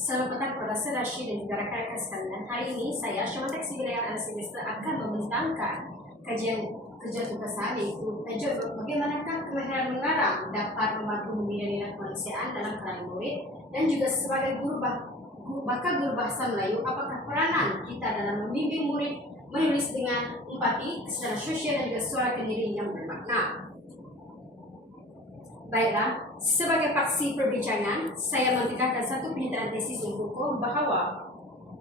Selamat petang kepada saudara dan juga rekan-rekan sekalian. Hari ini saya, Syamata Ksiwilayan Anak-Semester, akan membentangkan kajian kerja tugas saya, yaitu tajuk bagaimanakah kemahiran mengarang dapat membantu membina nilai kemanusiaan dalam kalangan murid, dan juga sebagai bakal guru bahasa Melayu, apakah peranan kita dalam membimbing murid menulis dengan empati, kesadaran sosial, dan juga suara kendiri yang bermakna. Baiklah, sebagai paksi perbincangan, saya mentingkatkan satu pernyataan tesis yang kukuh bahawa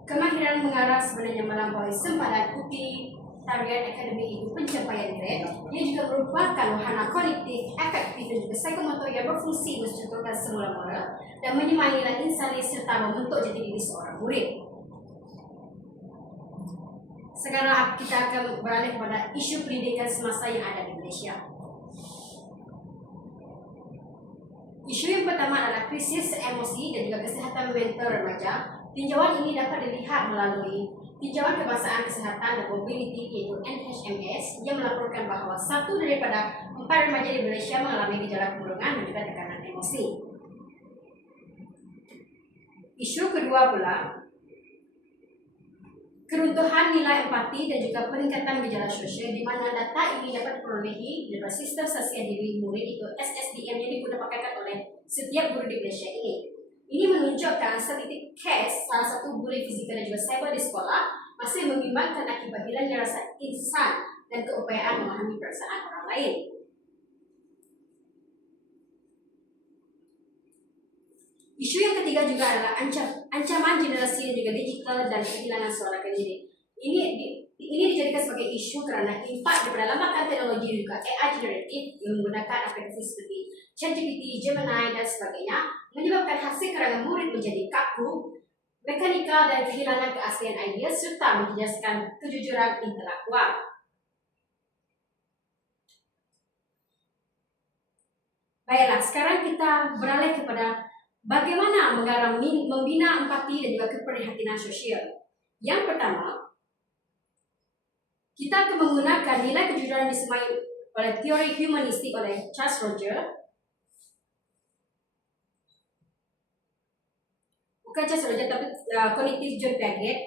kemahiran mengarang sebenarnya melampaui sempadan uti target akademik itu pencapaian grade. Ia juga merupakan wahana kognitif, efektif, dan juga psikomotor yang berfungsi mencontohkan semula-mula dan menyemai nilai insani serta membentuk jati diri seorang murid. Sekarang kita akan beralih kepada isu pendidikan semasa yang ada di Malaysia. Isu yang pertama adalah krisis emosi dan juga kesihatan mental remaja. Tinjauan ini dapat dilihat melalui Tinjauan Kebangsaan Kesihatan dan Mobility, yaitu NHMS, yang melaporkan bahawa 1 daripada 4 remaja di Malaysia mengalami gejala kemurungan dan juga tekanan emosi. Isu kedua pula, keruntuhan nilai empati dan juga peningkatan gejala sosial, di mana data ini dapat diperolehi dari sistem sosial diri murid, itu SSDM, yang digunakan oleh setiap guru di Malaysia ini. Ini menunjukkan statistik case salah satu bully fizikal dan juga cyber di sekolah masih membimbangkan akibat hilangnya rasa insan dan keupayaan memahami perasaan orang lain. Isu yang ketiga juga adalah ancaman generasi dan juga digital dan kehilangan suara kendiri. Ini dijadikan sebagai isu kerana impak daripada lambakan teknologi dan juga AI generatif yang menggunakan aplikasi seperti ChatGPT, Gemini, dan sebagainya, menyebabkan hasil karangan murid menjadi kaku, mekanikal, dan kehilangan keaslian idea serta menjejaskan kejujuran intelektual. Baiklah, sekarang kita beralih kepada bagaimana mengarang membina empati dan juga keprihatinan sosial. Yang pertama, kita akan menggunakan nilai kejujuran disemai oleh teori humanistik oleh Charles Roger. Bukan Charles Roger, tapi kognitif John Piaget,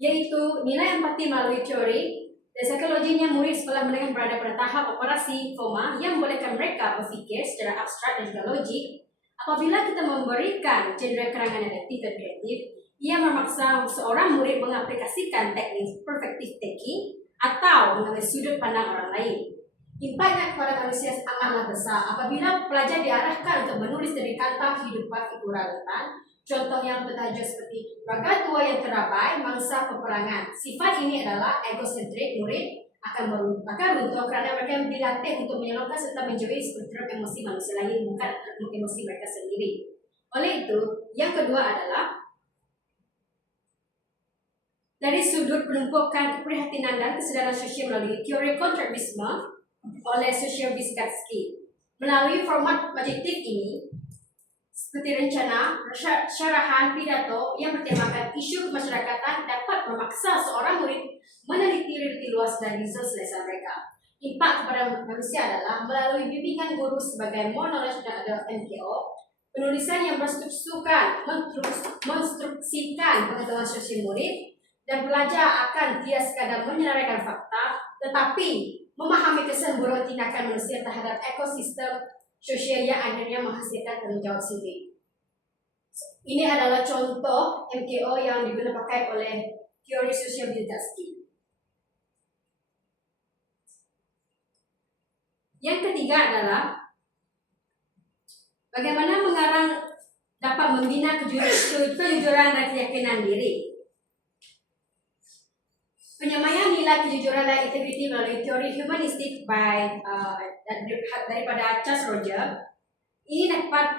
yaitu nilai empati melalui teori dan psikologinya murid sekolah menengah berada pada tahap operasi koma yang membolehkan mereka berfikir secara abstrak dan juga logik. Apabila kita memberikan genre karangan efektif dan kreatif, ia memaksa seorang murid mengaplikasikan teknik perfective thinking atau mengambil sudut pandang orang lain. Impaknya kepada manusia amatlah besar apabila pelajar diarahkan untuk menulis dari kata kehidupan figuran rentan. Contoh yang bertajuk seperti Raga Tua yang Terabai, Mangsa Peperangan. Sifat ini adalah egosentrik. Murid akan runtuh kerana mereka dilatih untuk menyalurkan serta menjauhi spektrum emosi manusia lain, bukan emosi mereka sendiri. Oleh itu, yang kedua adalah dari sudut penumpukan keprihatinan dan kesadaran sosial melalui teori konstruktivisme oleh Sosial Vygotsky. Melalui format adjektif ini, seperti rencana, syarahan, pidato yang bertemakan isu kemasyarakatan dapat memaksa seorang murid meneliti lebih luas dan result selesa mereka. Impak kepada manusia adalah melalui bimbingan guru sebagai more knowledge dan ada MKO, penulisan yang menginstruksikan pengetahuan sosial murid, dan belajar akan tidak sekadar menyelarakan fakta, tetapi memahami kesemburuan tindakan manusia terhadap ekosistem sosial yang akhirnya menghasilkan tanggungjawab sendiri. Ini adalah contoh MKO yang digunakan oleh teori Sosial Vygotsky. Yang ketiga adalah bagaimana mengarang dapat membina kejujuran dan keyakinan diri. Penyamaian nilai kejujuran dan integriti melalui teori humanistik daripada Charles Roger ini dapat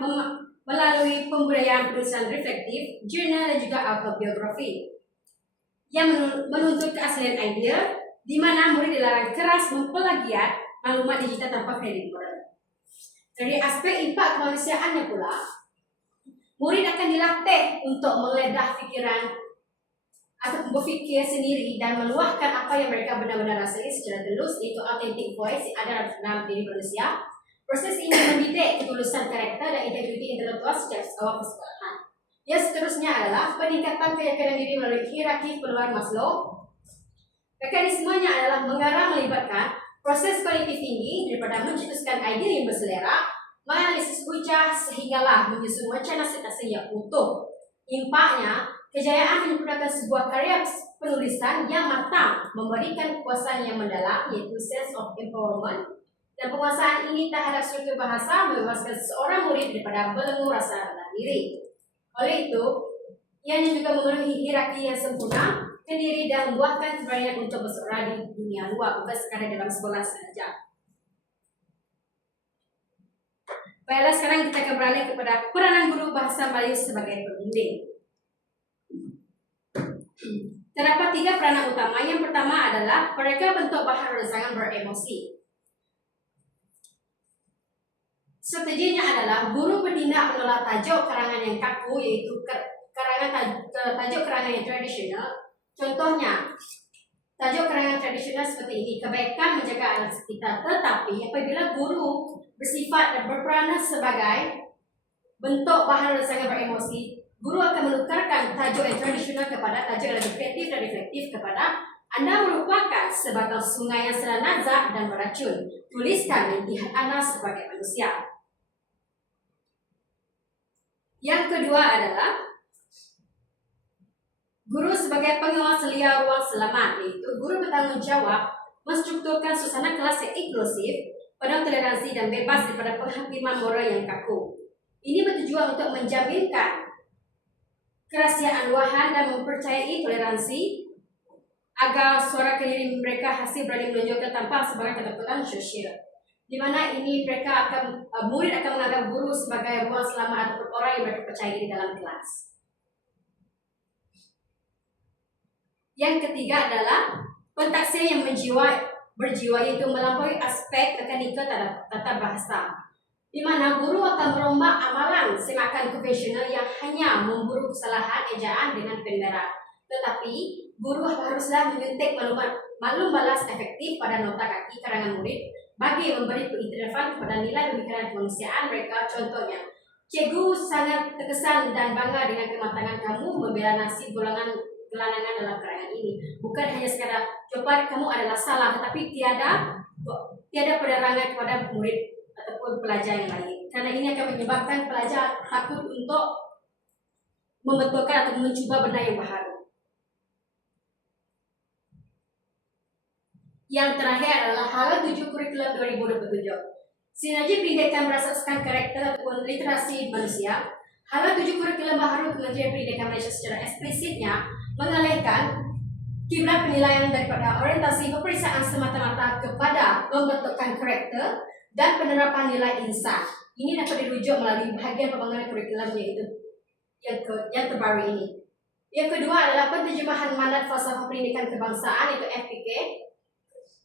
melalui pembudayaan penulisan reflektif, jurnal, dan juga autobiografi yang menuntut keaslian idea, di mana murid dilarang keras mempelagiat maklumat digital tanpa kredibel. Dari aspek impak kemanusiaannya pula, murid akan dilatih untuk menggeledah fikiran atau berfikir sendiri dan meluahkan apa yang mereka benar-benar rasai secara telus, iaitu authentic voice yang ada dalam diri manusia. Proses ini mendidik ketulusan karakter dan integriti intelektual sejak awal persekolahan. Yang seterusnya adalah peningkatan keyakinan diri melalui hierarki penularan Maslow. Mekanismenya adalah mengarah melibatkan proses kognitif tinggi daripada mencetuskan ide yang berselera, menganalisis hujah sehinggalah menyusun wacana serta yang utuh. Impaknya, kejayaan menyempurnakan sebuah karya penulisan yang matang, memberikan kepuasan yang mendalam, yaitu sense of empowerment, dan penguasaan ini terhadap struktur bahasa membebaskan seorang murid daripada belenggu rasa rendah diri. Oleh itu, ianya juga memenuhi hierarki yang sempurna, sendiri dan membuahkan keberanian untuk bersuara di dunia luar, bukan sekadar dalam sekolah saja. Baiklah, sekarang kita akan beralih kepada peranan guru bahasa Melayu sebagai pembimbing. Terdapat 3 peranan utama. Yang pertama adalah mereka bentuk bahan rangsangan beremosi. Strateginya adalah guru bertindak menolak tajuk karangan yang kaku, yaitu tajuk karangan yang tradisional. Contohnya, tajuk karangan tradisional seperti ini, kebaikan menjaga alam sekitar. Tetapi apabila guru bersifat dan berperanan sebagai bentuk bahan rangsangan beremosi, guru akan menukarkan tajuk yang tradisional kepada tajuk yang lebih kreatif dan reflektif kepada Anda merupakan sebatang sungai yang sedang nazak dan beracun. Tuliskan mimpi Anda sebagai manusia. Yang kedua adalah guru sebagai pengawas selia ruang selamat, yaitu guru bertanggung jawab menstrukturkan suasana kelas yang inklusif, penuh toleransi dan bebas daripada penghakiman moral yang kaku. Ini bertujuan untuk menjaminkan kerahasiaan luahan dan mempercayai toleransi agar suara kendiri mereka hasil berani menunjukkan tanpa sebarang ketakutan sosial. Di mana ini murid akan menganggap guru sebagai ruang selamat ataupun orang yang mereka percaya di dalam kelas. Yang ketiga adalah pentaksiran yang berjiwa, yaitu melampaui aspek mekanikal tata bahasa, di mana guru akan merombak amalan semakan konvensional yang hanya memburu kesalahan ejaan dengan pen merah. Tetapi guru haruslah menyuntik maklum balas efektif pada nota kaki karangan murid bagi memberi pengiktirafan kepada nilai pemikiran kemanusiaan mereka. Contohnya, cikgu sangat terkesan dan bangga dengan kematangan kamu membela nasib gelanangan dalam karangan ini. Bukan hanya sekadar jawaban kamu adalah salah, tetapi tiada penerangan kepada murid ataupun pelajar yang lain. Karena ini akan menyebabkan pelajar takut untuk membetulkan atau mencuba benda yang baru. Yang terakhir adalah Hala 7 Kurikulum 2027. Sinergi pendidikan berasaskan karakter ataupun literasi manusia. Hala 7 Kurikulum baharu Kementerian Pendidikan Malaysia secara eksplisitnya mengalihkan kiblat penilaian daripada orientasi peperiksaan semata-mata kepada pembentukan karakter dan penerapan nilai insan. Ini dapat dirujuk melalui bahagian pembangunan kurikulum yaitu yang terbaru ini. Yang kedua adalah penterjemahan mandat falsafah pendidikan kebangsaan, yaitu FPK.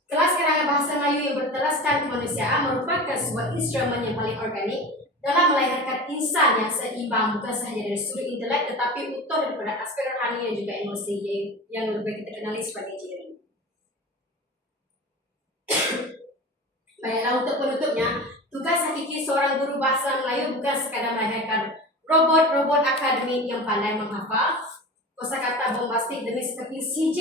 Kelas karangan bahasa Melayu yang bertelaskan kemanusiaan merupakan sebuah instrumen yang paling organik dalam melahirkan insan yang seimbang, bukan sahaja dari sudut intelek tetapi utuh daripada aspek rohani dan juga emosi yang lebih kita kenali sebagai diri. Baiklah, untuk penutupnya, tugas hakiki seorang guru bahasa Melayu bukan sekadar melahirkan robot-robot akademik yang pandai menghafal kosakata bombastik demi seperti CJ,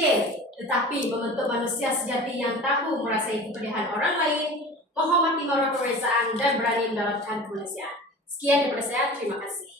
tetapi membentuk manusia sejati yang tahu merasai kepedihan orang lain, menghormati moral perbezaan dan berani mendapatkan kemanusiaan. Sekian daripada saya, terima kasih.